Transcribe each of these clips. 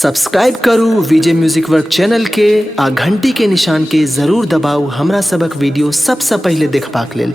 Subscribe करू विजय music work channel के आ घंटी के निशान के जरूर दबाऊ हमरा सबक वीडियो सबसे पहले देखबाक लेल।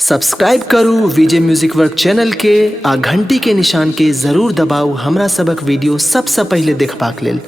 सब्सक्राइब करू विजय म्यूजिक वर्क चैनल के आ घंटी के निशान के जरूर दबाऊ हमरा सबक वीडियो सबसे पहले देखबाक लेल।